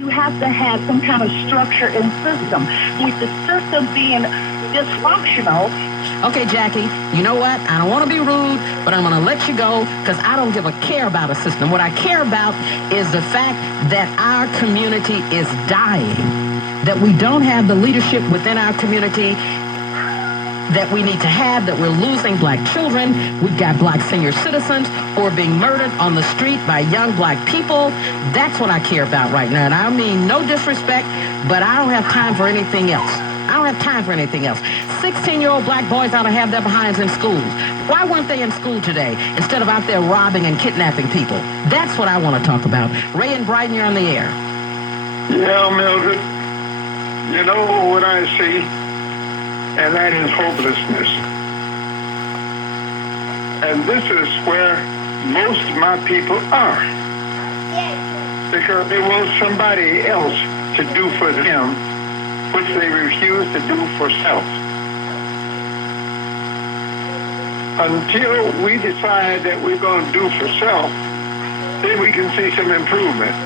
You have to have some kind of structure and system. With the system being dysfunctional. Okay, Jackie, you know what? I don't want to be rude, but I'm going to let you go because I don't give a care about a system. What I care about is the fact that our community is dying, that we don't have the leadership within our community that we need to have, that we're losing black children. We've got black senior citizens who are being murdered on the street by young black people. That's what I care about right now. And I mean no disrespect, but I don't have time for anything else. I don't have time for anything else. 16-year-old black boys ought to have their behinds in schools. Why weren't they in school today instead of out there robbing and kidnapping people? That's what I want to talk about. Ray and Brighton, you're on the air. Yeah, Mildred, you know what I see, and that is hopelessness. And this is where most of my people are. Because they want somebody else to do for them which they refuse to do for self. Until we decide that we're going to do for self, then we can see some improvement.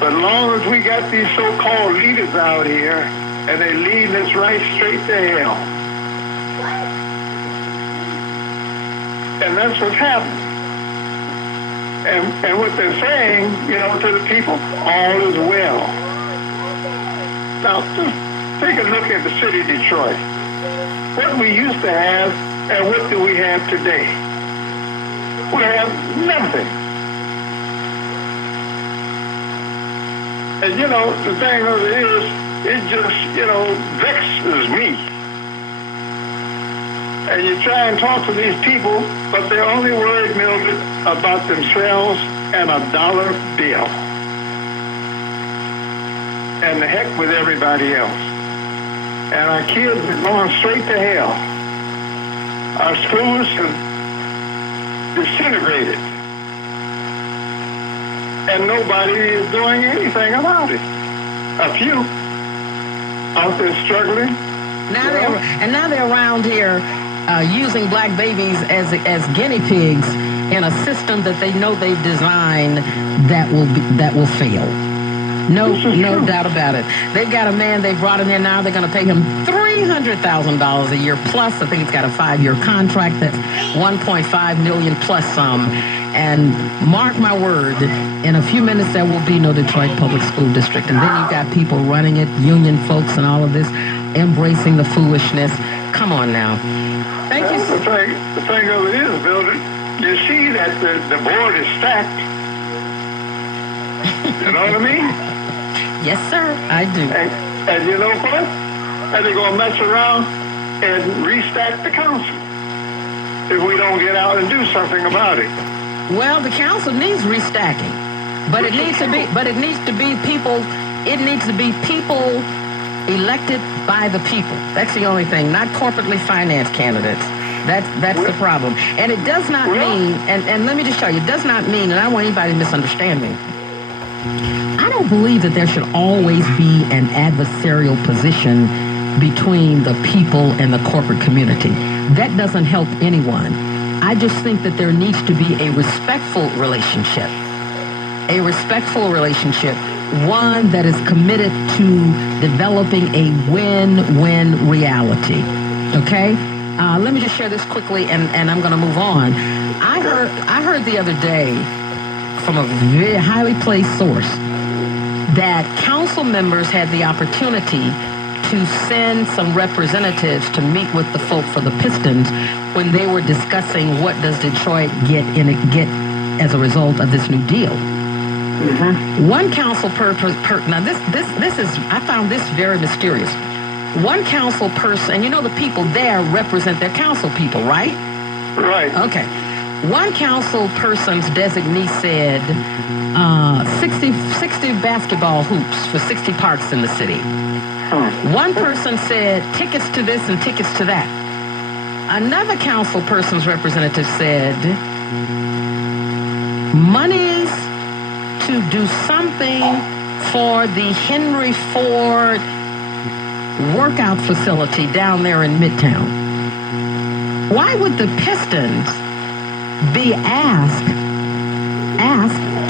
But as long as we got these so-called leaders out here, and they leading us right straight to hell. And that's what's happening. And what they're saying, you know, to the people, all is well. Now, just take a look at the city of Detroit. What we used to have, and what do we have today? We have nothing. And, you know, the thing of it is, it just, you know, vexes me. And you try and talk to these people, but they're only worried, Mildred, about themselves and a dollar bill. And the heck with everybody else. And our kids are going straight to hell. Our schools have disintegrated. And nobody is doing anything about it. A few out there struggling. Now they're around here using black babies as guinea pigs in a system that they know they've designed that will fail. No doubt about it. They've got a man, they brought him in now, they're going to pay him $300,000 a year plus. I think it's got a 5-year contract that's $1.5 million plus some. And mark my word, in a few minutes there will be no Detroit Public School District. And then you've got people running it, union folks and all of this, embracing the foolishness. Come on now. Thank you. The thing of it is, Mildred, you see that the board is stacked. You know what I mean? Yes, sir, I do. And you know what? And they're going to mess around and restack the council if we don't get out and do something about it. Well, the council needs restacking, but it needs to be people. It needs to be people elected by the people. That's the only thing, not corporately financed candidates. That's the problem. And it does not mean, and let me just show you, it does not mean, and I don't want anybody to misunderstand me, I don't believe that there should always be an adversarial position between the people and the corporate community. That doesn't help anyone. I just think that there needs to be a respectful relationship. A respectful relationship, one that is committed to developing a win-win reality. Okay? Let me just share this quickly, and I'm going to move on. I heard the other day from a very highly placed source that council members had the opportunity to send some representatives to meet with the folk for the Pistons when they were discussing what does Detroit get as a result of this new deal. Mm-hmm. One council now this is, I found this very mysterious. One council person, and you know the people there represent their council people, right? Right. Okay. One council person's designee said 60 basketball hoops for 60 parks in the city. One person said tickets to this and tickets to that. Another council person's representative said monies to do something for the Henry Ford workout facility down there in Midtown. Why would the Pistons be asked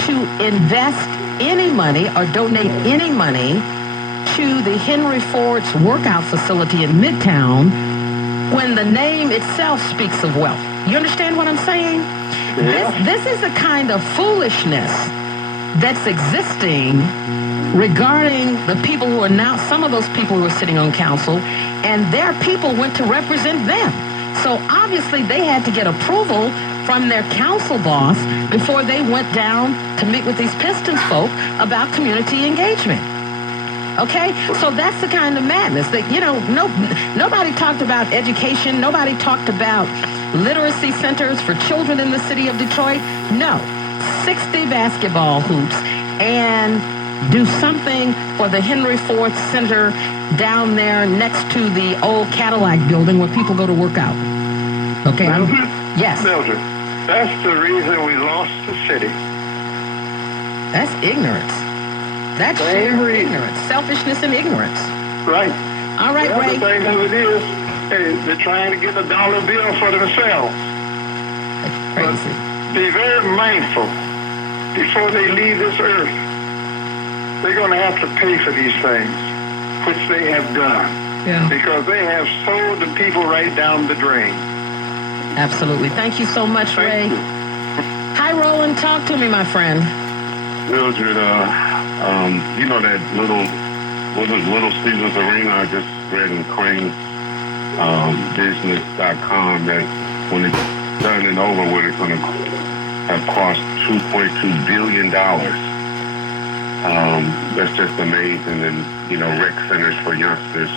to invest any money or donate any money to the Henry Ford's workout facility in Midtown when the name itself speaks of wealth. You understand what I'm saying? Yeah. This is the kind of foolishness that's existing regarding the people who are now, some of those people who are sitting on council, and their people went to represent them. So obviously they had to get approval from their council boss before they went down to meet with these Pistons folk about community engagement. Okay, so that's the kind of madness that, nobody talked about education. Nobody talked about literacy centers for children in the city of Detroit. No, 60 basketball hoops and do something for the Henry Ford Center down there next to the old Cadillac building where people go to work out. Okay, Mildred? yes, Mildred, that's the reason we lost the city. that's ignorance. That's Same sheer reason. ignorance, selfishness and ignorance. Right. All right, The other Ray. thing of it is, they're trying to get a dollar bill for themselves. Crazy. Be very mindful before they leave this earth. They're going to have to pay for these things, which they have done, Yeah. because they have sold the people right down the drain. Absolutely. Thank you so much, Ray. Thank you. Hi, Roland. Talk to me, my friend. Mildred, you know that Little Caesars Arena I just read in Crane business.com that when it's done and over with, it's going to have cost $2.2 billion. That's just amazing. And, rec centers for youngsters